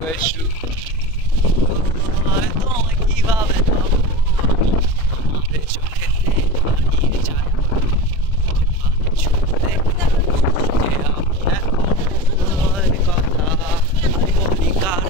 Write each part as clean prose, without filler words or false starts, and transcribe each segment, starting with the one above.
Pesciu. Então aqui vale tudo. Deixa eu querer aí já. Deixa eu ver. Ai, gata. Ai, vou ligar.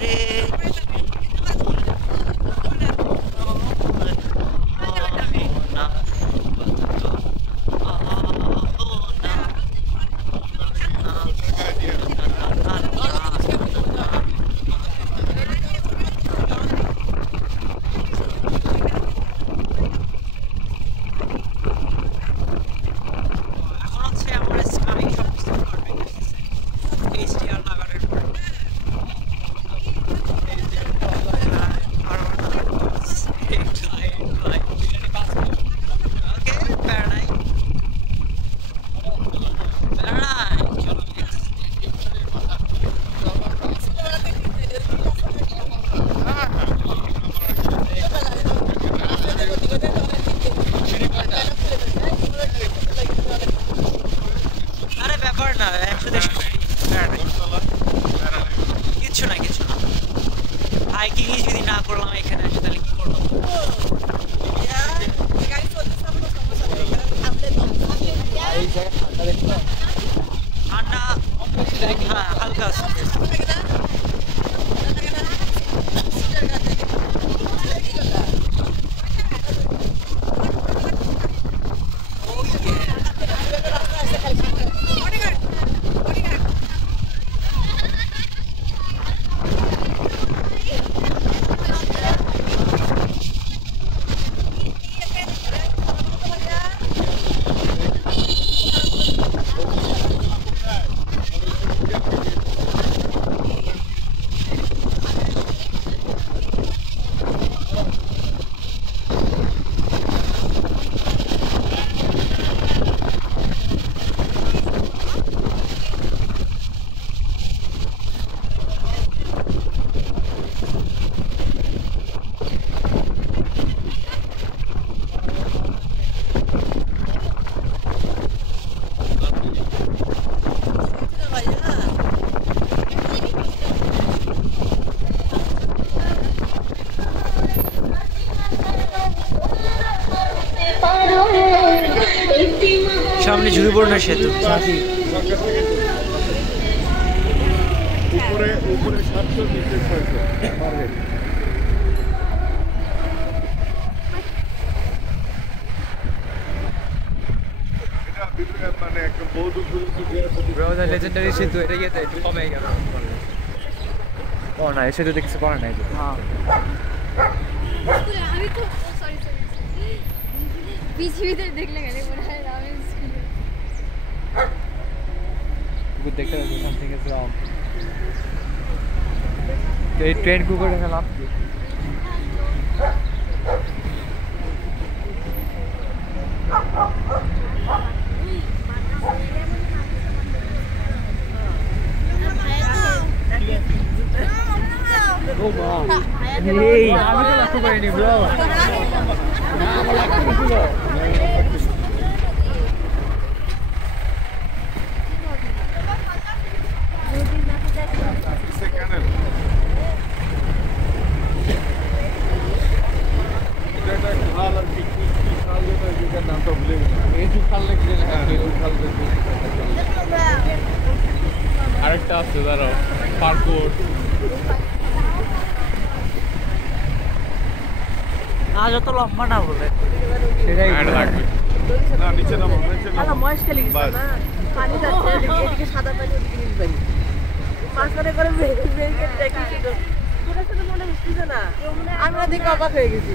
সামনে ঝুড়িপূর্ণ সেতু উপরে উপরে 700 নিচে 600 per head এটা মানে একটা বহুত ব্রাউজার লেজেন্ডারি সেতু এটা গিয়ে একটু কমে গেল ও না এই সেতুতে কিছু করার নাই হ্যাঁ আমি তো সরি পৃথিবীতে দেখলে গেলে মনে হয় আমি कुछ देखते हैं समथिंग इज रॉन्ग तो ये ट्रेन को कर खिलाफ Oh wow. Hey, আমি তো লক্ষ্য করিনি bro. না আমার লক্ষ্য ছিল. আরেকটা আছে দাঁড়াও পার্কোর আজ অত লম্বা না বলে সেটাই লাগবে না নিচে নামো আচ্ছা মহেশ খেলে গেছিল না পানি যাচ্ছে এদিকে সাদা পানি ওদিকে নীল পানি মাঝখানে করে ব্রেকেট দেখি ছিল তোরা সাথে মনে হচ্ছিল না আমরা দেখে অবাক হয়ে গেছি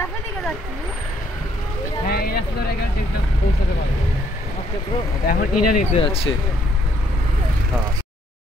লাফে দিকে যাচ্ছি হ্যাঁ এই রাস্তা ধরে গেলে ঠিকঠাক পৌঁছাতে পারবো এখন ইনা নিতে যাচ্ছে